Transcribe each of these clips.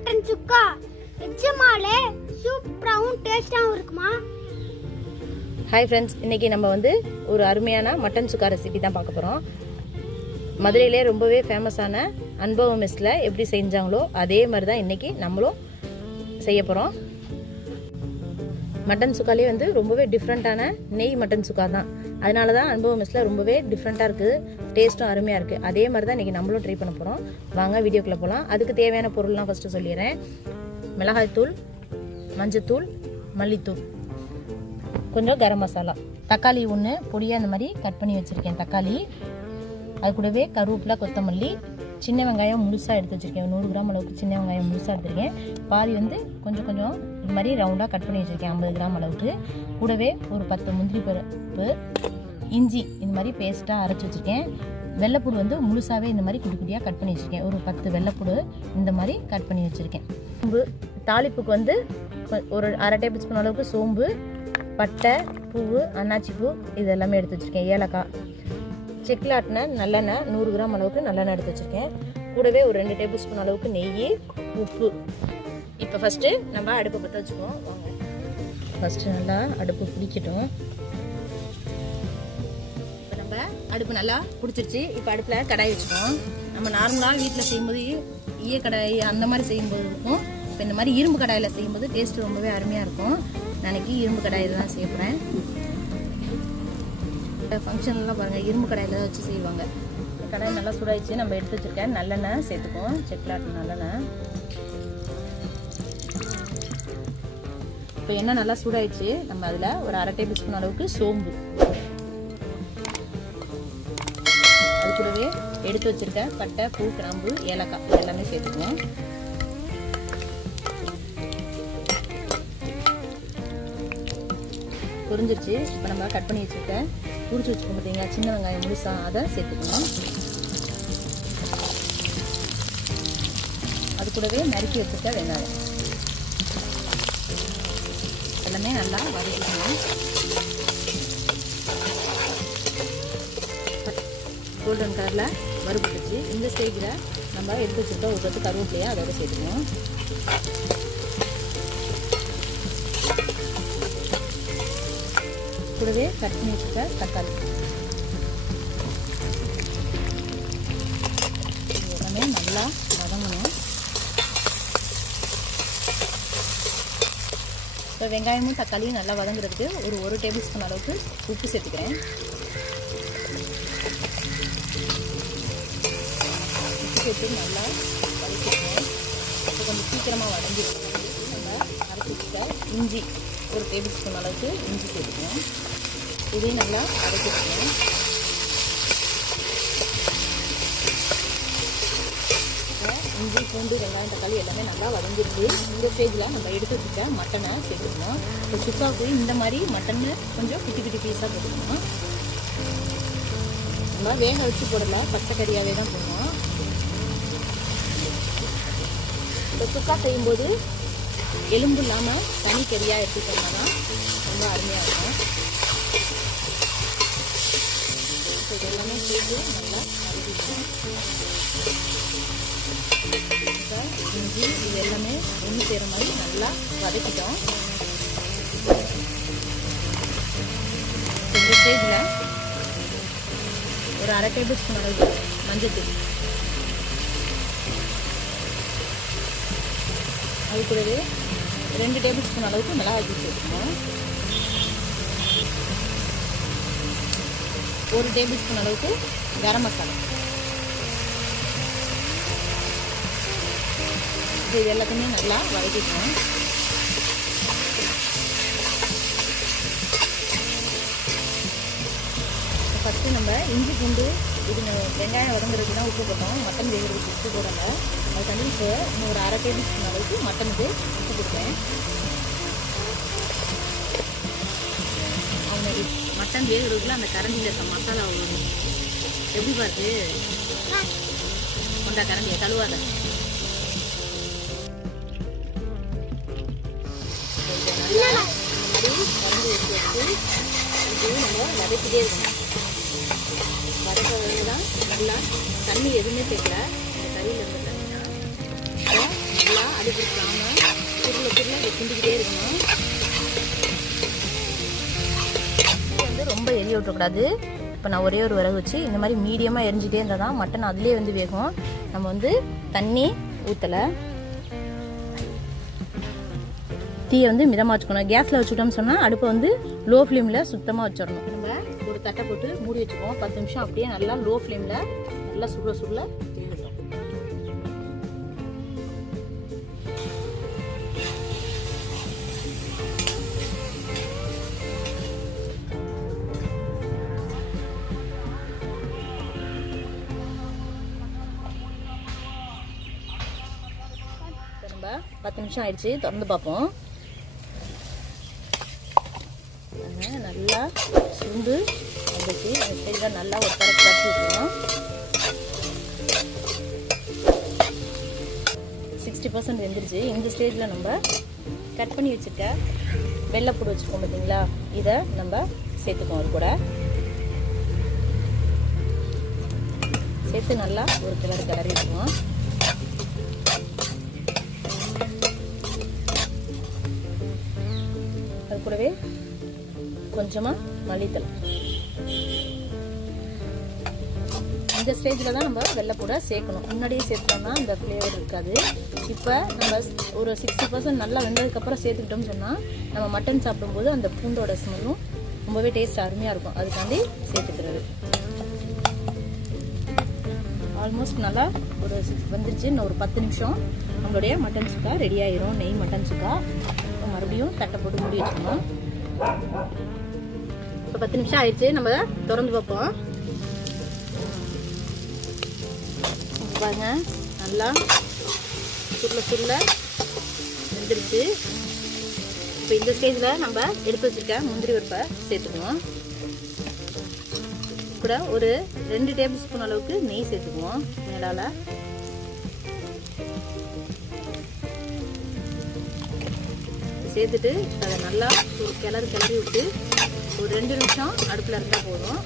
Mutton சுக்கா நிஜமாலே சூப்பராவும் டேஸ்டாவும் இருக்குமா? Hi friends, இன்றைக்கி நம்ம ஒரு அருமையான மட்டன் சுக்கா ரெசிபி தான் பார்க்க போகிறோம். மதுரையிலே ரொம்பவே ஃபேமஸான அனுபவம் மெஸ்ஸில் எப்படி செஞ்சாங்களோ அதே மாதிரி தான் இன்றைக்கி நம்மளும் செய்ய போகிறோம். மட்டன் சுக்காலே ரொம்பவே டிஃப்ரெண்ட்டான நெய் மட்டன் சுக்கா தான். அதனால தான் அனுபவம் மெஸ்ஸில் ரொம்பவே டிஃப்ரெண்ட்டாக இருக்குது, டேஸ்ட்டும் அருமையாக இருக்குது. அதே மாதிரி தான் இன்றைக்கி நம்மளும் ட்ரை பண்ண போகிறோம். வாங்க வீடியோக்குள்ளே போகலாம். அதுக்கு தேவையான பொருள்லாம் ஃபஸ்ட்டு சொல்லிடுறேன். மிளகாய்த்தூள், மஞ்சத்தூள், மல்லித்தூள், கொஞ்சம் கரம் மசாலா, தக்காளி ஒன்று பொடியாக இந்த மாதிரி கட் பண்ணி வச்சுருக்கேன் தக்காளி. அது கூடவே கருவேப்பிலை, கொத்தமல்லி, சின்ன வெங்காயம் முழுசாக எடுத்து வச்சுருக்கேன். 100 கிராம் அளவுக்கு சின்ன வெங்காயம் முழுசாக எடுத்துருக்கேன். பாதி கொஞ்சம் கொஞ்சம் இது மாதிரி ரவுண்டாக கட் பண்ணி வச்சுருக்கேன் 50 கிராம் அளவுக்கு. கூடவே ஒரு 10 முந்திரி பருப்பு, இஞ்சி இந்த மாதிரி பேஸ்ட்டாக அரைச்சி வச்சுருக்கேன். வெள்ளைப்பூடு முழுசாகவே இந்த மாதிரி குட்டி குட்டியாக கட் பண்ணி வச்சுருக்கேன். ஒரு 10 வெள்ளைப்பூடு இந்த மாதிரி கட் பண்ணி வச்சுருக்கேன். சோம்பு தாளிப்புக்கு ஒரு அரை டேபிள் ஸ்பூன் அளவுக்கு சோம்பு, பட்டை, பூவு, அன்னாச்சி பூ இது எல்லாமே எடுத்து வச்சுருக்கேன். ஏலக்காய், செக்கில் ஆட்டின நல்லெண்ணெய் 100 கிராம் அளவுக்கு நல்லெண்ணெய் எடுத்து வச்சுருக்கேன். கூடவே ஒரு 2 டேபிள் ஸ்பூன் அளவுக்கு நெய், உப்பு. இப்போ ஃபஸ்ட்டு நம்ம அடுப்பை பற்ற வச்சுக்குவோம். வாங்க ஃபஸ்ட்டு நல்லா அடுப்பு பிடிக்கட்டும். இப்போ நம்ம அடுப்பு நல்லா பிடிச்சிருச்சு. இப்போ அடுப்பில் கடாய் வச்சுக்குவோம். நம்ம நார்மலாக வீட்டில் செய்யும்போது ஈய கடாய் அந்த மாதிரி செய்யும்போது இருக்கும். இப்போ இந்த மாதிரி இரும்பு கடாயில் செய்யும்போது டேஸ்ட்டு ரொம்பவே அருமையாக இருக்கும். நாளைக்கு இரும்பு கடாயில் தான் செய்ய போகிறேன். ஃபங்க்ஷன்லாம் பாருங்கள் இரும்பு கடாயில் தான் வச்சு செய்வாங்க. கடாய் நல்லா சூடாயிடுச்சு. நம்ம எடுத்து வச்சுருக்கேன் நல்லெண்ணெய் சேர்த்துக்குவோம். செக்கிலாட்டு நல்லெண்ணெய். இப்போ எண்ணெய் நல்லா சூடாயிடுச்சு. நம்ம அதில் ஒரு அரை டேபிள் ஸ்பூன் அளவுக்கு சோம்பு, அது கூடவே எடுத்து வச்சுருக்க பட்டை, பூ, கிராம்பு, ஏலக்காய் எல்லாமே சேர்த்துக்குவோம். புரிஞ்சிருச்சு. இப்போ நம்ம கட் பண்ணி வச்சுருக்கேன் உரிச்சு வச்சுக்கோங்க பார்த்தீங்களா சின்ன வெங்காயம் முழுசா, அதை சேர்த்துக்கணும். அது கூடவே நறுக்கி வச்சுருக்க வெங்காயம் எல்லாமே நல்லா வதக்கிக்கணும். கோல்டன் கலரில் வறுபட்டுச்சு. இந்த ஸ்டேஜில் நம்ம எடுத்து வச்சுருக்க ஒரு 10 கருவேப்பிலையை அதோட சேர்த்துக்கணும். கூடவே கட் பண்ணி வச்சுக்க தக்காளி எல்லாமே நல்லா வதங்கணும். இப்போ வெங்காயமும் தக்காளியும் நல்லா வதங்குறதுக்கு ஒரு டேபிள் ஸ்பூன் அளவுக்கு உப்பு சேர்த்துக்கிறேன். உப்பு சேர்த்து நல்லா வதக்கிக்கணும். இப்போ கொஞ்சம் சீக்கிரமாக வதங்கிடுவோம். நம்ம அரைச்சி வச்சுக்க இஞ்சி ஒரு டேபிள் ஸ்பூன் அளவுக்கு இஞ்சி சேர்த்துக்கணும். இதையும் நல்லா வதக்கிக்கணும். இஞ்சி, பூண்டு, வெங்காயம், தக்காளி எல்லாமே நல்லா வதங்கிடுச்சு. இந்த ஸ்டேஜில் நம்ம எடுத்து வச்சுக்க மட்டனை சேர்த்துக்கணும். இப்போ சுக்காவுக்கு இந்த மாதிரி மட்டனை கொஞ்சம் குட்டி குட்டி பீஸாக போட்டுக்கணும். நம்ம வேக வச்சு போடலாம், பச்சை கறியாகவே தான் போடணும். இப்போ சுக்கா செய்யும்போது எலும்பு இல்லாமல் தனி கறியாக எடுத்துக்கிட்டோம்னா தான் ரொம்ப அருமையாக இருக்கும். இது எல்லாமே சேர்த்து நல்லா வதக்கிக்கணும். இப்போ இஞ்சி இது எல்லாமே ஒன்று சேர மாதிரி நல்லா வதக்கிட்டோம். இந்த ஸ்டேஜில் ஒரு அரை டேபிள் ஸ்பூன் அளவுக்கு மஞ்சத்தூள், அது கூடவே 2 டேபிள் ஸ்பூன் அளவுக்கு மிளகாய்த்தூள் சேர்த்துக்கணும். 1 டேபிள் ஸ்பூன் அளவுக்கு கரம் மசாலா. இது எல்லாத்தையுமே நல்லா வதக்கிக்கணும். ஃபஸ்ட்டு நம்ம இஞ்சி, பூண்டு இது வெங்காயம் வதங்குறதுக்கு தான் உப்பு போட்டோம். மட்டன் வேகிறதுக்கு உப்பு போடலை. அதுக்காண்டி இப்போ இன்னும் ஒரு அரை டேபிள் ஸ்பூன் அளவுக்கு மட்டனுக்கு உப்பு கொடுத்தேன். அவங்க மட்டன் வேகிறதுக்குள்ள அந்த கரண்டியில் இருக்க மசாலா எப்படி பார்த்து கொண்டா கரண்டியை கழுவாத. நல்லா இந்த மாதிரி கரண்டி வச்சு இது நம்ம வதக்கிட்டே இருக்கணும். வதக்க தான் நல்லா தண்ணி எதுவுமே சேர்க்கல. இந்த கறியில் இருந்த தண்ணி தான் நல்லா அடிபிடிக்காமல் சுருளை இதை கிண்டிக்கிட்டே இருக்கணும். இது வந்து ரொம்ப எரிய விட்டுறக்கூடாது. இப்போ நான் ஒரே ஒரு விறகு வச்சு இந்த மாதிரி மீடியமாக எரிஞ்சிட்டே இருந்தால் தான் மட்டன் அதுலேயே வந்து வேகும். நம்ம வந்து தண்ணி ஊற்றலை, தீயை வந்து மிதமாக வச்சுக்கணும். கேஸில் வச்சுக்கிட்டோம்னு சொன்னால் அடுப்பை வந்து லோ ஃப்ளேமில் சுத்தமாக வச்சிடணும். நம்ம ஒரு தட்டை போட்டு மூடி வச்சுக்குவோம். 10 நிமிஷம் அப்படியே நல்லா லோ ஃப்ளேமில் நல்லா சுருள வேகட்டும். நம்ம 10 நிமிஷம் ஆயிடுச்சு, திறந்து பார்ப்போம். நல்லா சுண்டு வந்துச்சு. அந்த சைடில் நல்லா ஒரு தரப்பு தட்டி விட்டுருவோம். 60% வெந்துருச்சு. இந்த ஸ்டேஜில் நம்ம கட் பண்ணி வச்சுருக்க வெள்ளைப்பூடு வச்சுருக்கோம் பார்த்தீங்களா, இதை நம்ம சேர்த்துக்குவோம். அது கூட சேர்த்து நல்லா ஒரு கிளறி விட்டுருவோம். அது கூடவே கொஞ்சமாக மல்லித்தலை. இந்த ஸ்டேஜில் தான் நம்ம வெள்ளைப்பூடை சேர்க்கணும். முன்னாடியே சேர்த்தோம்னா அந்த ஃப்ளேவர் இருக்காது. இப்போ நம்ம ஒரு 60% நல்லா வெந்ததுக்கப்புறம் சேர்த்துக்கிட்டோம்னு சொன்னால் நம்ம மட்டன் சாப்பிடும்போது அந்த பூண்டோட ஸ்மெல்லும் ரொம்பவே டேஸ்ட் அருமையாக இருக்கும். அதுக்காண்டி சேர்த்துக்கிறது. ஆல்மோஸ்ட் நல்லா ஒரு வந்துருச்சு. இன்னும் ஒரு 10 நிமிஷம் நம்மளுடைய மட்டன் சுக்கா ரெடி ஆயிரும். நெய் மட்டன் சுக்கா. மறுபடியும் தட்டை போட்டு மூடி வச்சுக்கணும். இப்போ 10 நிமிஷம் ஆயிடுச்சு. நம்ம திறந்து பார்ப்போம். பாருங்க, நல்லா சுருள வெந்துருச்சு. இப்போ இந்த ஸ்டேஜில் நம்ம எடுத்து வச்சுருக்க முந்திரி பருப்பை சேர்த்துக்குவோம். கூட ஒரு 2 டேபிள் ஸ்பூன் அளவுக்கு நெய் சேர்த்துக்குவோம் மேலால். சேர்த்துட்டு அதை நல்லா ஒரு கிளறி விட்டு ஒரு 2 நிமிஷம் அடுப்பில் இருந்தால் போதும்.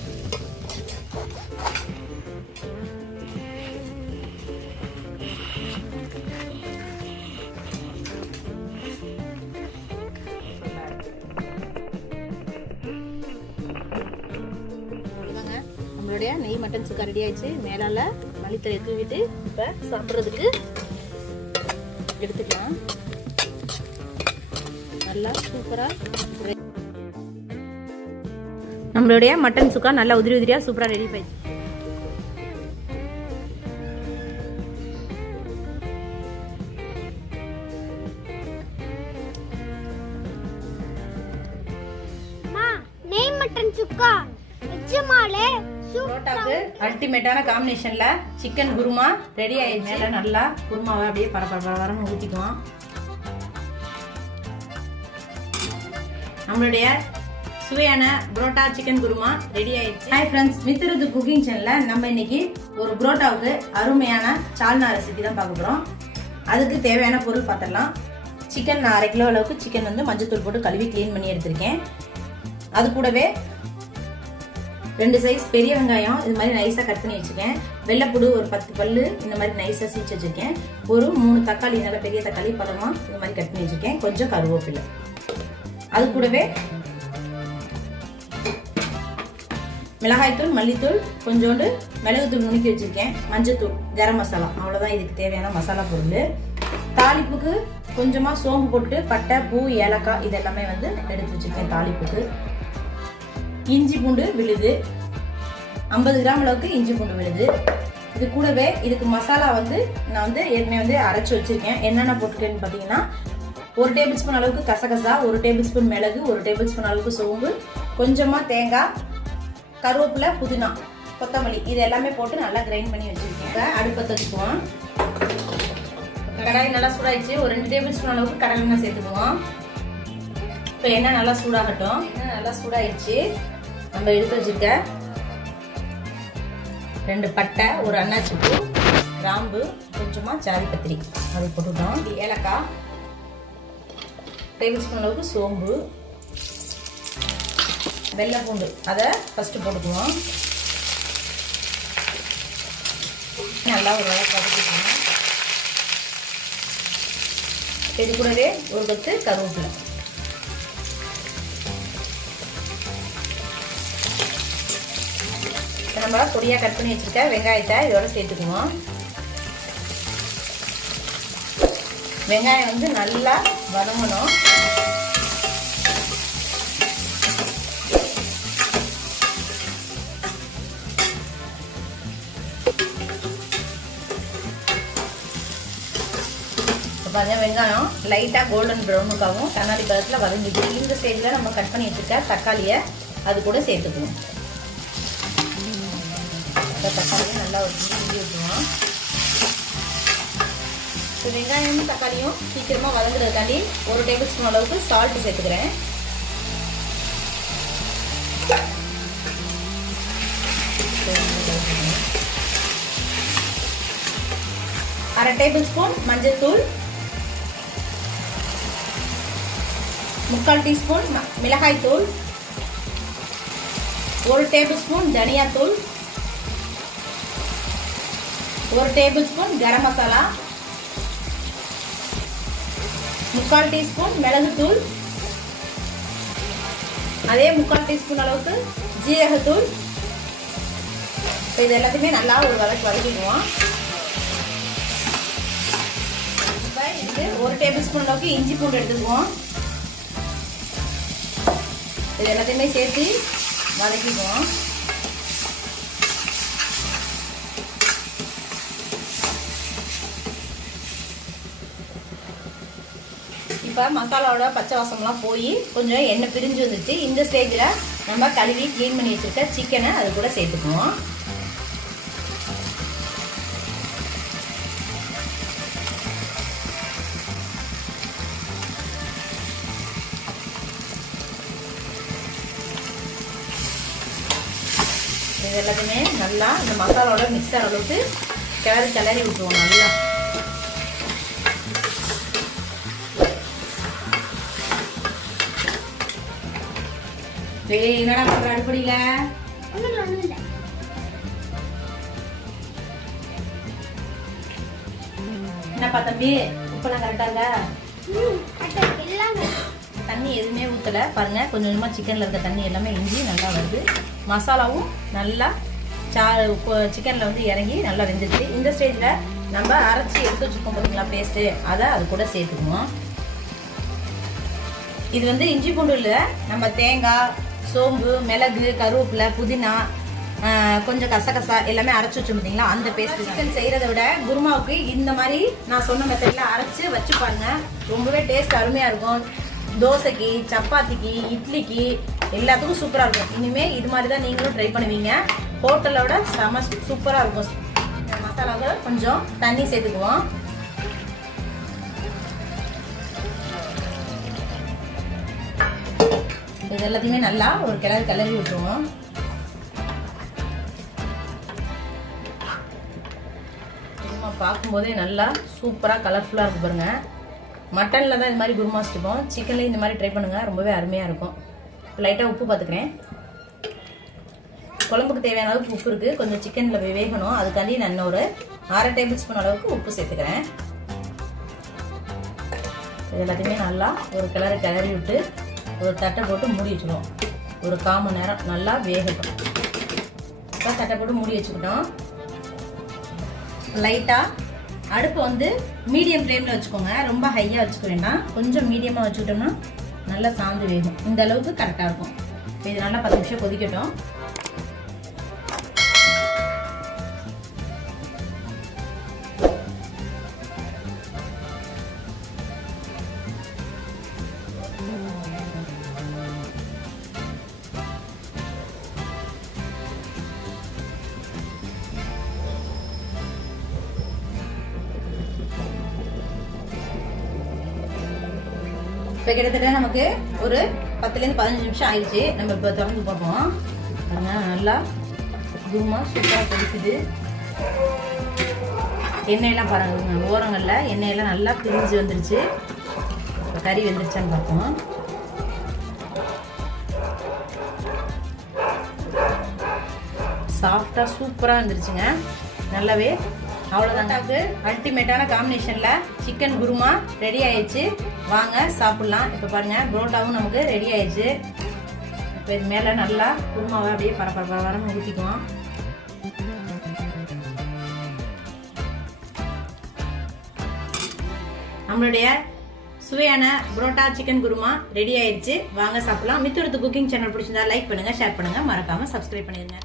நம்மளுடைய நெய் மட்டன் சுக்கா ரெடி ஆயிடுச்சு. மேலால் மல்லித்தலை தூவிட்டு இப்போ சாப்பிட்றதுக்கு எடுத்துக்கலாம். நல்லா சூப்பராக நம்மளுடைய மட்டன் சுக்கா நல்லா உதிரியாக சூப்பராக ரெடி ஆயிடுச்சு. நெய் மட்டன் சுக்கா நிஜமாலே புரோட்டாக்கு அல்டிமேட்டான காம்பினேஷன்ல சிக்கன் குருமா ரெடி ஆயிடுச்சு. நல்லா குருமாவை அப்படியே பரபரன்னு ஊற்றிக்குவோம். நம்மளுடைய சுவையான புரோட்டா சிக்கன் குருமா ரெடி ஆயிடுச்சு. ஹாய் ஃப்ரெண்ட்ஸ், மித்ருது குக்கிங் சேனல்ல நம்ம இன்னைக்கு ஒரு புரோட்டாவுக்கு அருமையான சால்னா ரெசிபி தான் பார்க்க போறோம். அதுக்கு தேவையான பொருள் பார்த்துடலாம். சிக்கன் நான் 1/2 கிலோ அளவுக்கு சிக்கன் வந்து மஞ்சத்தூள் போட்டு கழுவி க்ளீன் பண்ணி எடுத்திருக்கேன். அது கூடவே 2 சைஸ் பெரிய வெங்காயம் இது மாதிரி நைஸாக கட் பண்ணி வச்சுருக்கேன். வெள்ளைப்பூடு ஒரு 10 பல்லு இந்த மாதிரி நைஸாக சீச்சு வச்சுருக்கேன். ஒரு 3 தக்காளி, நல்ல பெரிய தக்காளி பழமாக இது மாதிரி கட் பண்ணி வச்சுருக்கேன். கொஞ்சம் கருவேப்பிலை. அது கூடவே மிளகாய்த்தூள், மல்லித்தூள், கொஞ்சோண்டு மிளகுத்தூள் நுணுக்கி வச்சுருக்கேன். மஞ்சத்தூள், கரம் மசாலா, அவ்வளோதான் இதுக்கு தேவையான மசாலா பொருள். தாளிப்புக்கு கொஞ்சமாக சோம்பு போட்டு பட்டை, பூ, ஏலக்காய் இதெல்லாமே வந்து எடுத்து வச்சுருக்கேன் தாளிப்புக்கு. இஞ்சி பூண்டு விழுது 50 கிராம் அளவுக்கு இஞ்சி பூண்டு விழுது. இது கூடவே இதுக்கு மசாலா வந்து நான் வந்து ஏற்கனவே வந்து அரைச்சி வச்சுருக்கேன். என்னென்ன போட்டுருக்கேன்னு பார்த்தீங்கன்னா 1 டேபிள் ஸ்பூன் அளவுக்கு கசகசா, 1 டேபிள் ஸ்பூன் மிளகு, 1 டேபிள் ஸ்பூன் அளவுக்கு சோம்பு, கொஞ்சமாக தேங்காய், கருவேப்பிலை, புதினா, கொத்தமல்லி இது எல்லாமே போட்டு நல்லா கிரைண்ட் பண்ணி வச்சுருக்கேன். அடுப்பை தச்சுக்குவோம். கடாய் நல்லா சூடாயிடுச்சு. ஒரு 2 டேபிள் ஸ்பூன் அளவுக்கு கடலை எண்ணெய் சேர்த்துக்குவோம். இப்போ எண்ணெய் நல்லா சூடாகட்டும். எண்ணெய் நல்லா சூடாயிடுச்சு. நம்ம எடுத்து வச்சுருக்க 2 பட்டை, ஒரு அன்னாச்சி பூ, கிராம்பு, கொஞ்சமாக ஜாதி பத்திரி அதை போட்டுட்டோம். ஏலக்காய், டேபிள் ஸ்பூன் அளவுக்கு சோம்பு, வெள்ளை பூண்டு அதை ஃபஸ்ட்டு போட்டுக்குவோம். நல்லா ஒரு வேலை பதுக்கிக்கணும். இது கூடவே ஒரு கொத்து கருவேப்பிலை. நம்ம பொடியாக கட் பண்ணி வச்சுருக்க வெங்காயத்தை இதோட சேர்த்துக்குவோம். வெங்காயம் வந்து நல்லா வதங்கணும். பாருங்க வெங்காயம் லைட்டாக கோல்டன் ப்ரௌனுக்காகவும் கண்ணாடி கலரில் வதங்கிட்டு இந்த ஸ்டேஜில் நம்ம கட் பண்ணி வச்சுருக்க தக்காளியை அது கூட சேர்த்துக்குவோம். தக்காளியை நல்லா ஒரு கிண்டி விட்டுருவோம். இப்போ வெங்காயமும் தக்காளியும் சீக்கிரமாக வதங்குறதுக்காண்டி 1 டேபிள் ஸ்பூன் அளவுக்கு சால்ட் சேர்த்துக்கிறேன். அரை டேபிள் ஸ்பூன் மஞ்சள் தூள், 3/4 டீஸ்பூன் மிளகாய் தூள், 1 டேபிள் ஸ்பூன் தனியாத்தூள், 1 table spoon garam masala, 3/4 teaspoon மிளகுத்தூள், அதே 3/4 டீஸ்பூன் அளவுக்கு ஜீரகத்தூள். இப்போ இது எல்லாத்தையுமே நல்லா ஒரு வதக்கிக்குவோம். இப்போ இதுக்கு 1 டேபிள் ஸ்பூன் அளவுக்கு இஞ்சி பூண்டு எடுத்துக்குவோம். இது எல்லாத்தையுமே சேர்த்து வதக்கிக்குவோம். இப்போ மசாலாவோட பச்சை வாசம்லாம் போய் கொஞ்சம் எண்ணெய் பிரிஞ்சு வந்துச்சு. இந்த ஸ்டேஜில் நம்ம கழுவி க்ளீன் பண்ணி வச்சுருக்க சிக்கனை அது கூட சேர்த்துக்குவோம். இது எல்லாத்தையுமே நல்லா இந்த மசாலாவோட மிக்ஸ் ஆகிற அளவுக்கு கிளறி விட்டுருவோம். நல்லா என்னடா பண்ற அடுப்படியில? என்னப்பா தம்பி, உப்பெல்லாம் கரெக்டா இருக்கா? தண்ணி எதுவுமே ஊற்றலை பாருங்க. கொஞ்சம் கொஞ்சமாக சிக்கனில் இருக்க தண்ணி எல்லாமே இஞ்சி நல்லா வருது. மசாலாவும் நல்லா சிக்கனில் வந்து இறங்கி நல்லா வெந்துருச்சு. இந்த ஸ்டேஜில் நம்ம அரைச்சி எடுத்து வச்சுருக்கோம் பார்த்தீங்களா பேஸ்ட்டு, அதை அது கூட சேர்த்துக்குவோம். இது வந்து இஞ்சி பூண்டு இல்லை, நம்ம தேங்காய், சோம்பு, மிளகு, கருவேப்பிலை, புதினா, கொஞ்சம் கசகசா எல்லாமே அரைச்சி வச்சு பார்த்தீங்களா அந்த பேஸ்ட். சிக்கன் செய்கிறத விட குருமாவுக்கு இந்த மாதிரி நான் சொன்ன மெத்தடில் அரைச்சி வச்சு பாருங்க. ரொம்பவே டேஸ்ட் அருமையாக இருக்கும். தோசைக்கு, சப்பாத்திக்கு, இட்லிக்கு எல்லாத்துக்கும் சூப்பராக இருக்கும். இனிமேல் இது மாதிரி தான் நீங்களும் ட்ரை பண்ணுவீங்க. ஹோட்டலோட செம சூப்பராக இருக்கும். மசாலாவை கொஞ்சம் தண்ணி சேர்த்துக்குவோம். இது எல்லாத்தையுமே நல்லா ஒரு கிளறி விட்டுருவோம். பார்க்கும்போதே நல்லா சூப்பராக கலர்ஃபுல்லாக இருக்கு பாருங்க. மட்டனில் தான் இது மாதிரி குருமா வச்சுப்போம். சிக்கன்லேயும் இந்த மாதிரி ட்ரை பண்ணுங்கள், ரொம்பவே அருமையாக இருக்கும். லைட்டாக உப்பு பார்த்துக்கிறேன். குழம்புக்கு தேவையான அளவுக்கு உப்பு இருக்குது. கொஞ்சம் சிக்கனில் வேகணும், அதுக்காண்டி நான் ஒரு 1/2 டேபிள் ஸ்பூன் அளவுக்கு உப்பு சேர்த்துக்கிறேன். இது எல்லாத்தையுமே நல்லா ஒரு கிளறி விட்டு ஒரு தட்டை போட்டு மூடி வச்சுக்கணும். ஒரு 1/4 மணி நேரம் நல்லா வேகட்டும். இப்போ தட்டை போட்டு மூடி வச்சுக்கிட்டோம். லைட்டாக அடுப்பு வந்து மீடியம் ஃப்ளேமில் வச்சுக்கோங்க. ரொம்ப ஹையாக வச்சுக்க வேண்டாம், கொஞ்சம் மீடியமாக வச்சுக்கிட்டோம்னா நல்லா சாந்து வேகும். இந்த அளவுக்கு கரெக்டாக இருக்கும். இப்போ இது நல்லா 10 நிமிஷம் கொதிக்கட்டும். இப்போ கிட்டத்தட்ட நமக்கு ஒரு 10லேருந்து 15 நிமிஷம் ஆயிடுச்சு. நம்ம இப்போ திறந்து பார்ப்போம். நல்லா குருமா சூப்பராக கொதிக்குது. எண்ணெயெல்லாம் பாருங்க, ஓரங்களில் எண்ணெயெல்லாம் நல்லா பிரிஞ்சு வந்துருச்சு. இப்போ கறி வெந்துருச்சான்னு பார்ப்போம். சாஃப்டாக சூப்பராக வந்துருச்சுங்க. நல்லாவே அவ்வளோதாங்க, அல்டிமேட்டான காம்பினேஷனில் சிக்கன் குருமா ரெடி ஆயிடுச்சு. வாங்க சாப்பிட்லாம். இப்போ பாருங்கள், புரோட்டாவும் நமக்கு ரெடி ஆயிடுச்சு. இப்போ இது மேலே நல்லா குருமாவை அப்படியே பரபரன்னு ஊற்றிக்குவோம். நம்மளுடைய சுவையான புரோட்டா சிக்கன் குருமா ரெடி ஆயிடுச்சு. வாங்க சாப்பிடலாம். மித்தொருத்து குக்கிங் சேனல் பிடிச்சிருந்தா லைக் பண்ணுங்க, ஷேர் பண்ணுங்க, மறக்காம சப்ஸ்கிரைப் பண்ணிடுங்க.